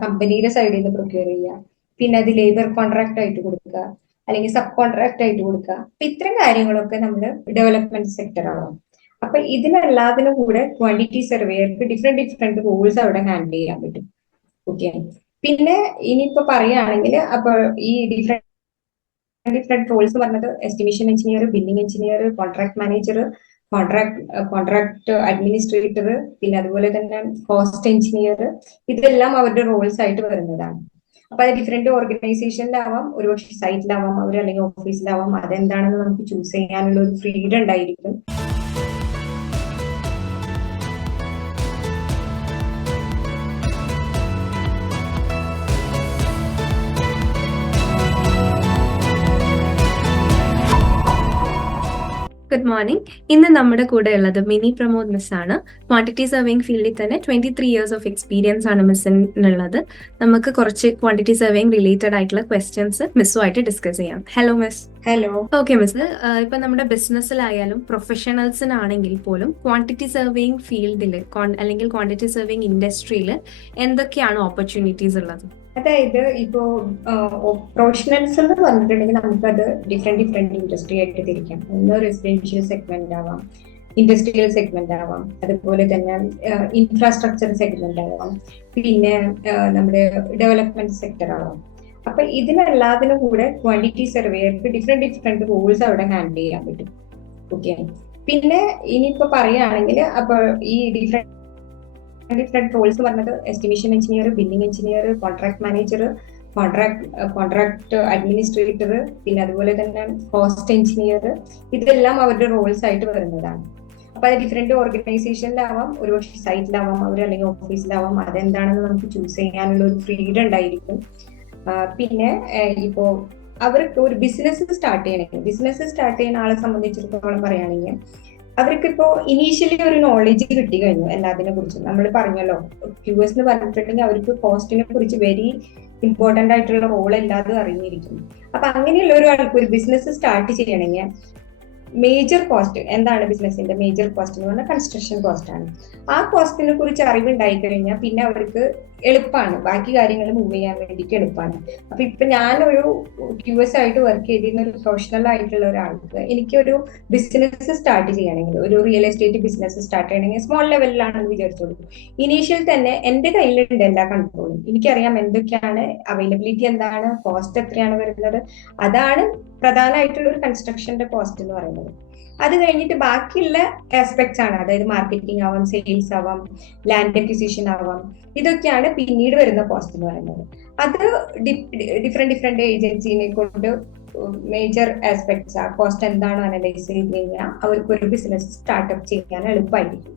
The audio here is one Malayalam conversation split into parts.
കമ്പനിയുടെ സൈഡിൽ നിന്ന് പ്രൊക്യൂർ ചെയ്യുക, പിന്നെ അത് ലേബർ കോൺട്രാക്ട് ആയിട്ട് കൊടുക്കുക, അല്ലെങ്കിൽ സബ് കോൺട്രാക്ട് ആയിട്ട് കൊടുക്കുക. അപ്പൊ ഇത്തരം കാര്യങ്ങളൊക്കെ നമ്മൾ ഡെവലപ്മെന്റ് സെക്ടറാണ്. അപ്പൊ ഇതിനെല്ലാത്തിനും കൂടെ ക്വാണ്ടിറ്റി സർവേയർക്ക് ഡിഫറെന്റ് റോൾസ് അവിടെ ഹാൻഡിൽ ചെയ്യാൻ പറ്റും. ഓക്കെ. പിന്നെ ഇനിയിപ്പോ പറയുകയാണെങ്കിൽ അപ്പൊ ഈ ഡിഫറെന്റ് റോൾസ് പറഞ്ഞത് estimation engineer, billing engineer, contract manager, contract administrator, പിന്നെ അതുപോലെ തന്നെ കോസ്റ്റ് എഞ്ചിനീയർ, ഇതെല്ലാം അവരുടെ റോൾസ് ആയിട്ട് വരുന്നതാണ്. അപ്പൊ അത് ഡിഫറെന്റ് ഓർഗനൈസേഷനിലാവാം, ഒരുപക്ഷെ സൈറ്റിലാവാം, അവർ അല്ലെങ്കിൽ ഓഫീസിലാവാം. അതെന്താണെന്ന് നമുക്ക് ചൂസ് ചെയ്യാനുള്ള ഒരു ഫ്രീഡം ഉണ്ടായിരിക്കും. Good morning. ഇന്ന് നമ്മുടെ കൂടെ ഉള്ളത് മിനി പ്രമോദ് മിസ് ആണ്. ക്വാണ്ടിറ്റി സർവേയിങ് ഫീൽഡിൽ തന്നെ 23 years ഓഫ് എക്സ്പീരിയൻസ് ആണ് മിസ്സിനുള്ളത്. നമുക്ക് കുറച്ച് ക്വാണ്ടിറ്റി സർവേയിങ് റിലേറ്റഡ് ആയിട്ടുള്ള ക്വസ്റ്റ്യൻസ് മിസ്സുമായിട്ട് ഡിസ്കസ് ചെയ്യാം. Hello miss. Hello. Okay miss, ഇപ്പൊ നമ്മുടെ ബിസിനസ്സിലായാലും പ്രൊഫഷണൽസിനാണെങ്കിൽ പോലും ക്വാണ്ടിറ്റി സർവേയിങ് ഫീൽഡിൽ അല്ലെങ്കിൽ ക്വാണ്ടിറ്റി സർവേയിങ് ഇൻഡസ്ട്രിയിൽ എന്തൊക്കെയാണ് ഓപ്പർച്യൂണിറ്റീസ് ഉള്ളത്? അതായത് ഇപ്പോ പ്രൊഫഷണൽസ് എന്ന് പറഞ്ഞിട്ടുണ്ടെങ്കിൽ നമുക്കത് ഡിഫറെന്റ് ഇൻഡസ്ട്രി ആയിട്ട് തിരിക്കാം. ഒന്ന് റെസിഡൻഷ്യൽ സെഗ്മെന്റ് ആവാം, ഇൻഡസ്ട്രിയൽ സെഗ്മെന്റ് ആവാം, അതുപോലെ തന്നെ ഇൻഫ്രാസ്ട്രക്ചർ സെഗ്മെന്റ് ആവാം, പിന്നെ നമ്മുടെ ഡെവലപ്മെന്റ് സെക്ടർ ആവാം. അപ്പൊ ഇതിനെല്ലാത്തിനും കൂടെ ക്വാണ്ടിറ്റി സർവേയർക്ക് ഡിഫറെന്റ് റോൾസ് അവിടെ ഹാൻഡിൽ ചെയ്യാൻ പറ്റും. ഓക്കെ. പിന്നെ ഇനിയിപ്പോ പറയുകയാണെങ്കിൽ അപ്പൊ ഈ ഡിഫറെന്റ് റോൾസ് പറഞ്ഞത് estimation engineer, billing engineer, contract manager, contract administrator, പിന്നെ അതുപോലെ തന്നെ കോസ്റ്റ് എഞ്ചിനീയർ, ഇതെല്ലാം അവരുടെ റോൾസ് ആയിട്ട് വരുന്നതാണ്. അപ്പൊ അത് ഡിഫറെന്റ് ഓർഗനൈസേഷനിലാവാം, ഒരുപക്ഷെ സൈറ്റിലാവാം, അവർ അല്ലെങ്കിൽ ഓഫീസിലാവാം. അതെന്താണെന്ന് നമുക്ക് ചൂസ് ചെയ്യാനുള്ള ഒരു ഫ്രീഡം ഉണ്ടായിരിക്കും. പിന്നെ ഇപ്പോ അവർക്ക് ഒരു ബിസിനസ് സ്റ്റാർട്ട് ചെയ്യുന്ന ആളെ സംബന്ധിച്ചിടത്തോളം പറയുകയാണെങ്കിൽ അവർക്കിപ്പോ ഇനീഷ്യലി ഒരു നോളജ് കിട്ടി കഴിഞ്ഞു എല്ലാത്തിനെ കുറിച്ചും. നമ്മൾ പറഞ്ഞല്ലോ, ക്യൂഎസ് എന്ന് പറഞ്ഞിട്ടുണ്ടെങ്കിൽ അവർക്ക് കോസ്റ്റിനെ കുറിച്ച് വെരി ഇമ്പോർട്ടന്റ് ആയിട്ടുള്ള റോൾ എല്ലാതും അറിഞ്ഞിരിക്കും. അപ്പൊ അങ്ങനെയുള്ള ഒരാൾക്ക് ഒരു ബിസിനസ് സ്റ്റാർട്ട് ചെയ്യണമെങ്കിൽ മേജർ കോസ്റ്റ് എന്താണ്? ബിസിനസിന്റെ മേജർ കോസ്റ്റ് എന്ന് പറഞ്ഞാൽ കൺസ്ട്രക്ഷൻ കോസ്റ്റ് ആണ്. ആ കോസ്റ്റിനെ കുറിച്ച് അറിവുണ്ടായി കഴിഞ്ഞാൽ പിന്നെ അവർക്ക് എളുപ്പമാണ്, ബാക്കി കാര്യങ്ങൾ മൂവ് ചെയ്യാൻ വേണ്ടിയിട്ട് എളുപ്പമാണ്. അപ്പൊ ഇപ്പൊ ഞാനൊരു ക്യൂഎസ് ആയിട്ട് വർക്ക് ചെയ്തിരുന്ന ഒരു പ്രൊഫഷണൽ ആയിട്ടുള്ള ഒരാൾക്ക് എനിക്കൊരു ബിസിനസ് സ്റ്റാർട്ട് ചെയ്യണമെങ്കിൽ, ഒരു റിയൽ എസ്റ്റേറ്റ് ബിസിനസ് സ്റ്റാർട്ട് ചെയ്യണമെങ്കിൽ സ്മോൾ ലെവലിലാണെന്ന് വിചാരിച്ചോളൂ. ഇനീഷ്യൽ തന്നെ എന്റെ കയ്യിലുണ്ട് എല്ലാ കൺട്രോളും. എനിക്കറിയാം എന്തൊക്കെയാണ് അവൈലബിലിറ്റി, എന്താണ് കോസ്റ്റ്, എത്രയാണ് വരുന്നത്. അതാണ് പ്രധാനമായിട്ടുള്ള ഒരു കൺസ്ട്രക്ഷന്റെ കോസ്റ്റ് എന്ന് പറയുന്നത്. അത് കഴിഞ്ഞിട്ട് ബാക്കിയുള്ള ആസ്പെക്ട്സ് ആണ്, അതായത് മാർക്കറ്റിംഗ് ആവാം, സെയിൽസ് ആവാം, ലാൻഡ് അക്വിസിഷൻ ആവാം, ഇതൊക്കെയാണ് പിന്നീട് വരുന്ന കോസ്റ്റ് എന്ന് പറയുന്നത്. അത് ഡിഫറെന്റ് ഏജൻസിനെ കൊണ്ട് മേജർ ആസ്പെക്ട്സ് ആ കോസ്റ്റ് എന്താണോ അനലൈസ് ചെയ്ത് കഴിഞ്ഞാൽ അവർക്ക് ഒരു ബിസിനസ് സ്റ്റാർട്ടപ്പ് ചെയ്യാൻ എളുപ്പമായിരിക്കും.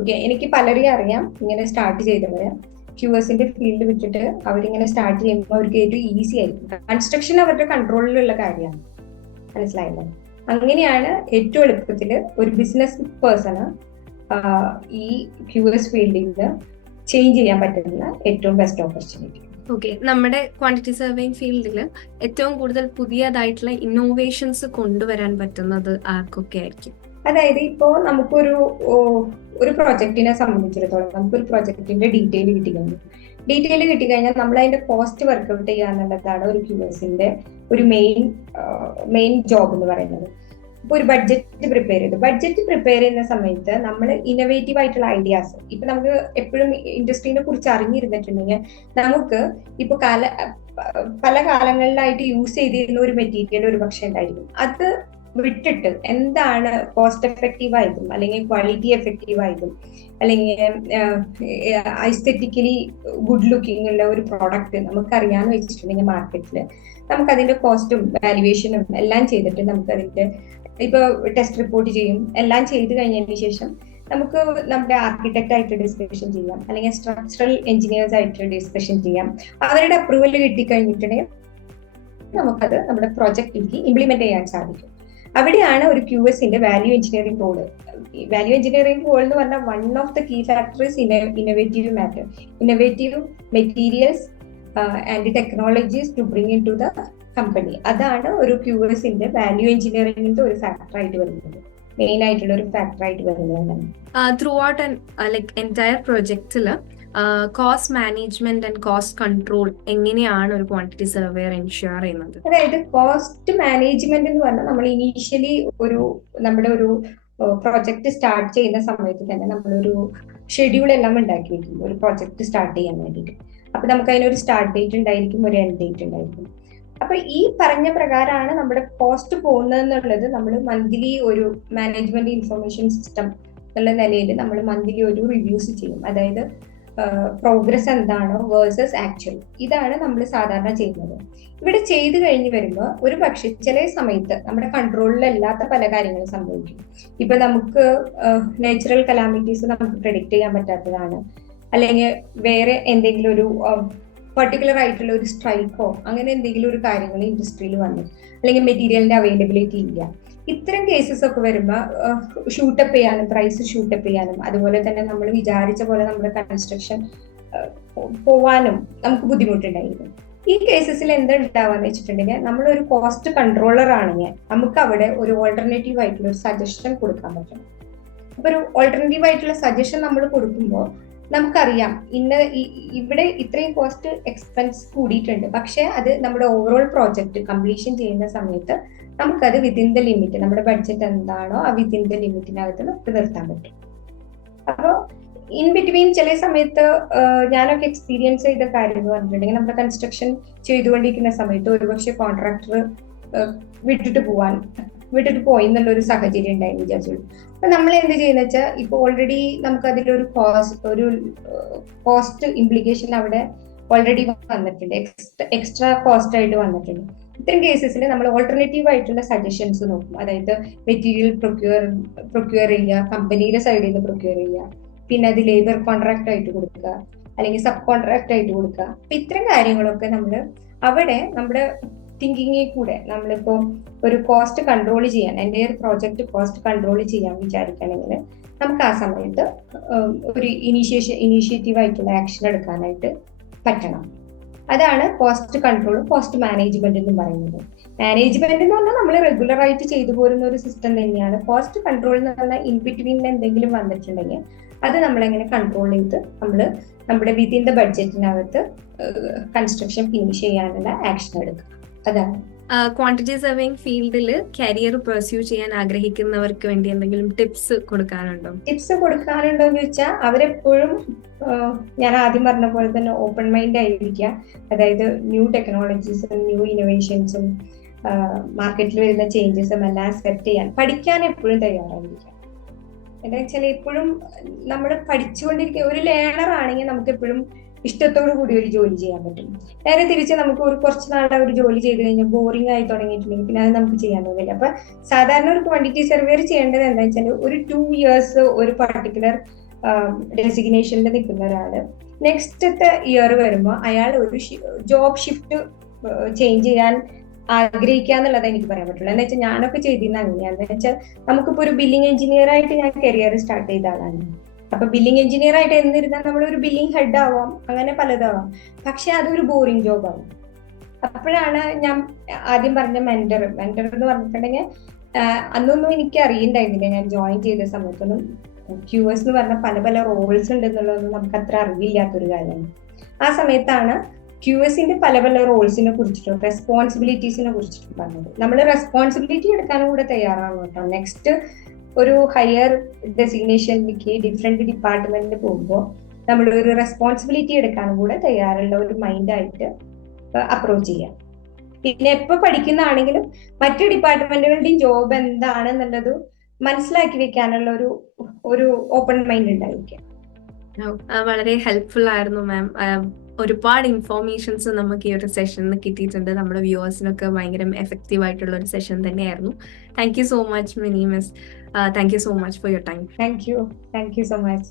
ഓക്കെ. എനിക്ക് പലരെയും അറിയാം ഇങ്ങനെ സ്റ്റാർട്ട് ചെയ്തവര്. ക്യൂഎസിന്റെ ഫീൽഡ് വിട്ടിട്ട് അവരിങ്ങനെ സ്റ്റാർട്ട് ചെയ്യുമ്പോൾ അവർക്ക് ഏറ്റവും ഈസി ആയിരിക്കും. കൺസ്ട്രക്ഷൻ അവരുടെ കൺട്രോളിലുള്ള കാര്യമാണ്. മനസ്സിലായല്ലോ? അങ്ങനെയാണ് ഏറ്റവും എളുപ്പത്തിൽ ഒരു ബിസിനസ് പേഴ്സണ് ഈ ക്യൂഎസ് ഫീൽഡിൽ ചേഞ്ച് ചെയ്യാൻ പറ്റുന്ന ഏറ്റവും ബെസ്റ്റ് ഓപ്പർച്യൂണിറ്റി. ഓക്കെ. നമ്മുടെ ക്വാണ്ടിറ്റി സർവേയിങ് ഫീൽഡിൽ ഏറ്റവും കൂടുതൽ പുതിയതായിട്ടുള്ള ഇന്നോവേഷൻസ് കൊണ്ടുവരാൻ പറ്റുന്നത് ആർക്കൊക്കെ ആയിരിക്കും? അതായത് ഇപ്പോ നമുക്കൊരു പ്രോജക്റ്റിനെ സംബന്ധിച്ചിടത്തോളം നമുക്കൊരു പ്രോജക്റ്റിന്റെ ഡീറ്റെയിൽ കിട്ടിക്കഴിഞ്ഞാൽ നമ്മൾ അതിന്റെ കോസ്റ്റ് വർക്ക്ഔട്ട് ചെയ്യുക എന്നുള്ളതാണ് ഒരു ക്യൂഎസിന്റെ ഒരു മെയിൻ ജോബ് എന്ന് പറയുന്നത്. ഇപ്പൊ ഒരു ബഡ്ജറ്റ് പ്രിപ്പയർ ചെയ്യുന്ന സമയത്ത് നമ്മൾ ഇന്നോവേറ്റീവ് ആയിട്ടുള്ള ഐഡിയാസ്, ഇപ്പൊ നമുക്ക് എപ്പോഴും ഇൻഡസ്ട്രീനെ കുറിച്ച് അറിഞ്ഞിരുന്നിട്ടുണ്ടെങ്കിൽ നമുക്ക് ഇപ്പൊ പല കാലങ്ങളിലായിട്ട് യൂസ് ചെയ്തിരുന്ന ഒരു മെറ്റീരിയൽ ഒരു പക്ഷെ ഉണ്ടായിരിക്കും. അത് വിട്ടിട്ട് എന്താണ് കോസ്റ്റ് എഫക്റ്റീവ് ആയതും അല്ലെങ്കിൽ ക്വാളിറ്റി എഫക്റ്റീവ് ആയതും അല്ലെങ്കിൽ ഐസ്തെറ്റിക്കലി ഗുഡ് ലുക്കിംഗ് ഉള്ള ഒരു പ്രോഡക്റ്റ് നമുക്കറിയാന്ന് വെച്ചിട്ടുണ്ടെങ്കിൽ മാർക്കറ്റിൽ നമുക്ക് അതിന്റെ കോസ്റ്റും വാല്യുവേഷനും എല്ലാം ചെയ്തിട്ട് നമുക്ക് അതിന്റെ ഇപ്പൊ ടെസ്റ്റ് റിപ്പോർട്ട് ചെയ്യും. എല്ലാം ചെയ്ത് കഴിഞ്ഞതിന് ശേഷം നമുക്ക് നമ്മുടെ ആർക്കിടെക്ട് ആയിട്ട് ഡിസ്കഷൻ ചെയ്യാം, അല്ലെങ്കിൽ സ്ട്രക്ചറൽ എഞ്ചിനീയേഴ്സ് ആയിട്ട് ഡിസ്കഷൻ ചെയ്യാം. അവരുടെ അപ്രൂവൽ കിട്ടിക്കഴിഞ്ഞിട്ടുണ്ടെങ്കിൽ നമുക്കത് നമ്മുടെ പ്രോജക്റ്റിലേക്ക് ഇംപ്ലിമെന്റ് ചെയ്യാൻ സാധിക്കും. അവിടെയാണ് ഒരു ക്യൂഎസിന്റെ വാല്യൂ എഞ്ചിനീയറിംഗ് റോൾ എന്ന് പറഞ്ഞാൽ one of the key factors innovative materials and technologies to bring in to the company. അതാണ് ഒരു ക്യൂഎസിന്റെ വാല്യൂ എഞ്ചിനീയറിംഗിന്റെ ഒരു ഫാക്ടർ ആയിട്ട് വരുന്നത്, മെയിൻ ആയിട്ടുള്ള ഒരു ഫാക്ടർ ആയിട്ട് വരുന്നത്. ത്രൂ ഔട്ട് ലൈക് എൻറ്റയർ പ്രൊജക്റ്റില് cost management and cost control എങ്ങനെയാണ് ഒരു ക്വാണ്ടിറ്റി സർവേയർ എൻഷുർ ചെയ്യുന്നത്? അതായത് കോസ്റ്റ് മാനേജ്മെന്റ് എന്ന് പറഞ്ഞാൽ നമ്മൾ ഇനീഷ്യലി നമ്മുടെ ഒരു പ്രോജക്റ്റ് സ്റ്റാർട്ട് ചെയ്യുന്ന സമയത്ത് തന്നെ നമ്മളൊരു ഷെഡ്യൂൾ എല്ലാം ഉണ്ടാക്കി വെക്കും ഒരു പ്രോജക്റ്റ് സ്റ്റാർട്ട് ചെയ്യാൻ വേണ്ടിയിട്ട്. അപ്പൊ നമുക്ക് അതിനൊരു സ്റ്റാർട്ട് ഡേറ്റ് ഉണ്ടായിരിക്കും, ഒരു എൻഡ് ഡേറ്റ് ഉണ്ടായിരിക്കും. അപ്പൊ ഈ പറഞ്ഞ പ്രകാരമാണ് നമ്മുടെ കോസ്റ്റ് പോകുന്നതെന്നുള്ളത് നമ്മൾ മന്ത്ലി ഒരു മാനേജ്മെന്റ് ഇൻഫർമേഷൻ സിസ്റ്റം എന്നുള്ള നിലയിൽ നമ്മൾ മന്ത്ലി ഒരു റിവ്യൂസ് ചെയ്യും. അതായത് പ്രോഗ്രസ് എന്താണോ വേഴ്സസ് ആക്ച്വൽ, ഇതാണ് നമ്മൾ സാധാരണ ചെയ്യുന്നത്. ഇവിടെ ചെയ്തു കഴിഞ്ഞ് വരുമ്പോൾ ഒരു പക്ഷെ ചില സമയത്ത് നമ്മുടെ കൺട്രോളിലല്ലാത്ത പല കാര്യങ്ങളും സംഭവിക്കും. ഇപ്പൊ നമുക്ക് നാച്ചുറൽ കലാമിറ്റീസ് നമുക്ക് പ്രെഡിക്റ്റ് ചെയ്യാൻ പറ്റാത്തതാണ്, അല്ലെങ്കിൽ വേറെ എന്തെങ്കിലും ഒരു പർട്ടിക്കുലർ ആയിട്ടുള്ള ഒരു സ്ട്രൈക്കോ അങ്ങനെ എന്തെങ്കിലും ഒരു കാര്യങ്ങൾ ഇൻഡസ്ട്രിയിൽ വന്നു, അല്ലെങ്കിൽ മെറ്റീരിയലിന്റെ അവൈലബിലിറ്റി ഇല്ല. ഇത്തരം കേസസ് ഒക്കെ വരുമ്പോൾ ഷൂട്ടപ്പ് ചെയ്യാനും പ്രൈസ് ഷൂട്ടപ്പ് ചെയ്യാനും അതുപോലെ തന്നെ നമ്മൾ വിചാരിച്ച പോലെ നമ്മുടെ കൺസ്ട്രക്ഷൻ പോവാനും നമുക്ക് ബുദ്ധിമുട്ടുണ്ടായിരുന്നു. ഈ കേസസിൽ എന്താ ഉണ്ടാവാന്ന് വെച്ചിട്ടുണ്ടെങ്കിൽ നമ്മളൊരു കോസ്റ്റ് കൺട്രോളർ ആണെങ്കിൽ നമുക്ക് അവിടെ ഒരു ഓൾട്ടർനേറ്റീവ് ആയിട്ടുള്ള ഒരു സജഷൻ കൊടുക്കാൻ പറ്റണം. അപ്പൊ ഒരു ഓൾട്ടർനേറ്റീവ് ആയിട്ടുള്ള സജഷൻ നമ്മൾ കൊടുക്കുമ്പോൾ നമുക്കറിയാം ഇവിടെ ഇത്രയും കോസ്റ്റ് എക്സ്പെൻസ് കൂടിയിട്ടുണ്ട്, പക്ഷെ അത് നമ്മുടെ ഓവറോൾ പ്രോജക്റ്റ് കംപ്ലീഷൻ ചെയ്യുന്ന സമയത്ത് നമുക്കത് വിത്തിൻ ദ ലിമിറ്റ്, നമ്മുടെ ബഡ്ജറ്റ് എന്താണോ ആ വിത്തിൻ ദ ലിമിറ്റിനകത്ത് നമുക്ക് നിർത്താൻ പറ്റും. അപ്പോൾ ഇൻ ബിറ്റ്വീൻ ചില സമയത്ത് ഞാനൊക്കെ എക്സ്പീരിയൻസ് ചെയ്ത കാര്യം എന്ന് പറഞ്ഞിട്ടുണ്ടെങ്കിൽ നമ്മുടെ കൺസ്ട്രക്ഷൻ ചെയ്തുകൊണ്ടിരിക്കുന്ന സമയത്ത് ഒരുപക്ഷെ കോൺട്രാക്ടർ വിട്ടിട്ട് പോയി എന്നുള്ളൊരു സാഹചര്യം ഉണ്ടായി വിചാരിച്ചോളൂ. അപ്പൊ നമ്മൾ എന്ത് ചെയ്യുന്ന വെച്ചാൽ ഇപ്പൊ ഓൾറെഡി നമുക്ക് അതിലൊരു കോസ്റ്റ് ഇംപ്ലിക്കേഷൻ അവിടെ ഓൾറെഡി വന്നിട്ടുണ്ട്, എക്സ്ട്രാ കോസ്റ്റ് ആയിട്ട് വന്നിട്ടുണ്ട്. ഇത്തരം കേസസിൽ നമ്മൾ ഓൾട്ടർനേറ്റീവ് ആയിട്ടുള്ള സജഷൻസ് നോക്കും. അതായത് മെറ്റീരിയൽ പ്രൊക്യൂർ ചെയ്യുക, കമ്പനിയുടെ സൈഡിൽ നിന്ന് പ്രൊക്യൂർ ചെയ്യുക, പിന്നെ അത് ലേബർ കോൺട്രാക്ട് ആയിട്ട് കൊടുക്കുക, അല്ലെങ്കിൽ സബ് കോൺട്രാക്ട് ആയിട്ട് കൊടുക്കുക. അപ്പൊ ഇത്തരം കാര്യങ്ങളൊക്കെ നമ്മൾ അവിടെ നമ്മുടെ തിങ്കിങ്ങിൽ കൂടെ നമ്മളിപ്പോ ഒരു കോസ്റ്റ് കൺട്രോൾ ചെയ്യാൻ, എൻ്റെ ഒരു പ്രോജക്റ്റ് കോസ്റ്റ് കൺട്രോൾ ചെയ്യാൻ വിചാരിക്കണമെങ്കിൽ നമുക്ക് ആ സമയത്ത് ഒരു ഇനീഷ്യേറ്റീവ് ആയിട്ടുള്ള ആക്ഷൻ എടുക്കാനായിട്ട് പറ്റണം. അതാണ് കോസ്റ്റ് കൺട്രോളും കോസ്റ്റ് മാനേജ്മെന്റ് എന്ന് പറയുന്നത്. മാനേജ്മെന്റ് എന്ന് പറഞ്ഞാൽ നമ്മൾ റെഗുലർ ആയിട്ട് ചെയ്തു പോരുന്ന ഒരു സിസ്റ്റം തന്നെയാണ്. കോസ്റ്റ് കൺട്രോൾ എന്ന് പറഞ്ഞാൽ ഇൻ ബിറ്റ്വീനിൽ എന്തെങ്കിലും വന്നിട്ടുണ്ടെങ്കിൽ അത് നമ്മളെങ്ങനെ കൺട്രോൾ ചെയ്ത് നമ്മുടെ വിത്തിൻ ദ ബഡ്ജറ്റിനകത്ത് കൺസ്ട്രക്ഷൻ ഫിനിഷ് ചെയ്യാനുള്ള ആക്ഷൻ എടുക്കുക. അതാണ് ക്വാണ്ടിറ്റി സർവേയിങ് ഫീൽഡിൽ കരിയർ പെർസ്യൂ ചെയ്യാൻ ആഗ്രഹിക്കുന്നവർക്ക് വേണ്ടി എന്തെങ്കിലും ടിപ്സ് കൊടുക്കാനുണ്ടോ? ടിപ്സ് കൊടുക്കാനുണ്ടോ എന്ന് ചോദിച്ചാൽ അവരെപ്പോഴും ഞാൻ ആദ്യം പറഞ്ഞ പോലെ തന്നെ ഓപ്പൺ മൈൻഡ് ആയിരിക്കുക. അതായത് ന്യൂ ടെക്നോളജീസും ന്യൂ ഇന്നോവേഷൻസും മാർക്കറ്റിൽ വരുന്ന ചേഞ്ചസും എല്ലാം അക്സെപ്റ്റ് ചെയ്യാൻ പഠിക്കാൻ എപ്പോഴും തയ്യാറായിരിക്കുക. എന്താ വെച്ചാൽ എപ്പോഴും നമ്മൾ പഠിച്ചുകൊണ്ടിരിക്കുക. ഒരു ലേണർ ആണെങ്കിൽ നമുക്ക് എപ്പോഴും ഇഷ്ടത്തോടു കൂടി ഒരു ജോലി ചെയ്യാൻ പറ്റും. നേരെ തിരിച്ച് നമുക്ക് കുറച്ച് നാളെ ഒരു ജോലി ചെയ്ത് കഴിഞ്ഞാൽ ബോറിംഗ് ആയി തുടങ്ങിയിട്ടുണ്ടെങ്കിൽ പിന്നെ അത് നമുക്ക് ചെയ്യാൻ തോന്നില്ല. അപ്പൊ സാധാരണ ഒരു ക്വാണ്ടിറ്റി സർവേയർ ചെയ്യേണ്ടത് എന്താ വെച്ചാൽ ഒരു 2 years ഒരു പർട്ടിക്കുലർ ഡെസിഗ്നേഷനിൽ നിൽക്കുന്ന ഒരാള് നെക്സ്റ്റത്തെ ഇയർ വരുമ്പോൾ അയാൾ ഒരു ജോബ് ഷിഫ്റ്റ് ചേഞ്ച് ചെയ്യാൻ ആഗ്രഹിക്കുക എന്നുള്ളത് എനിക്ക് പറയാൻ പറ്റുള്ളൂ. എന്ന് വെച്ചാൽ ഞാനൊക്കെ ചെയ്തിരുന്ന അങ്ങനെയാണെന്ന് വെച്ചാൽ നമുക്കിപ്പോ ഒരു ബില്ലിംഗ് എഞ്ചിനീയർ ആയിട്ട് ഞാൻ കരിയർ സ്റ്റാർട്ട് ചെയ്ത ആളാണ്. അപ്പൊ ബില്ലിംഗ് എഞ്ചിനീയർ ആയിട്ട് എന്നിരുന്നാൽ നമ്മളൊരു ബില്ലിംഗ് ഹെഡ് ആവാം, അങ്ങനെ പലതാവാം. പക്ഷെ അതൊരു ബോറിംഗ് ജോബാണ്. അപ്പോഴാണ് ഞാൻ ആദ്യം പറഞ്ഞ മെന്റർ എന്ന് പറഞ്ഞിട്ടുണ്ടെങ്കിൽ അന്നൊന്നും എനിക്ക് അറിയണ്ടായിരുന്നില്ല. ഞാൻ ജോയിൻ ചെയ്ത സമയത്തൊന്നും QS എന്ന് പറഞ്ഞ പല റോൾസ് ഉണ്ടെന്നുള്ളതൊന്നും നമുക്ക് അത്ര അറിവില്ലാത്തൊരു കാര്യമാണ്. ആ സമയത്താണ് QSന്റെ പല റോൾസിനെ കുറിച്ചിട്ടും റെസ്പോൺസിബിലിറ്റീസിനെ കുറിച്ചിട്ടും പറഞ്ഞത്. നമ്മൾ റെസ്പോൺസിബിലിറ്റി എടുക്കാനും കൂടെ തയ്യാറാണ് കേട്ടോ. നെക്സ്റ്റ് ഒരു ഹയർ ഡെസിഗ്നേഷനിലേക്ക് ഡിഫറെന്റ് ഡിപ്പാർട്ട്മെന്റിൽ പോകുമ്പോൾ നമ്മൾ ഒരു റെസ്പോൺസിബിലിറ്റി എടുക്കാനും കൂടെ തയ്യാറുള്ള ഒരു മൈൻഡായിട്ട് അപ്രോച്ച് ചെയ്യാം. പിന്നെ എപ്പോൾ പഠിക്കുന്നതാണെങ്കിലും മറ്റു ഡിപ്പാർട്ട്മെന്റുകളുടെയും ജോബ് എന്താണെന്നുള്ളത് മനസ്സിലാക്കി വെക്കാനുള്ള ഒരു ഓപ്പൺ മൈൻഡ് ഉണ്ടായിരിക്കാം. വളരെ ഹെൽപ്ഫുൾ ആയിരുന്നു മാം. ഒരുപാട് ഇൻഫോർമേഷൻസ് നമുക്ക് ഈ ഒരു സെഷനിൽ കിട്ടിയിട്ടുണ്ട്. നമ്മുടെ വ്യൂവേഴ്സിനൊക്കെ ഭയങ്കര എഫക്റ്റീവ് ആയിട്ടുള്ള ഒരു സെഷൻ തന്നെയായിരുന്നു. Thank you so much mini miss. Thank you so much for your time. Thank you so much.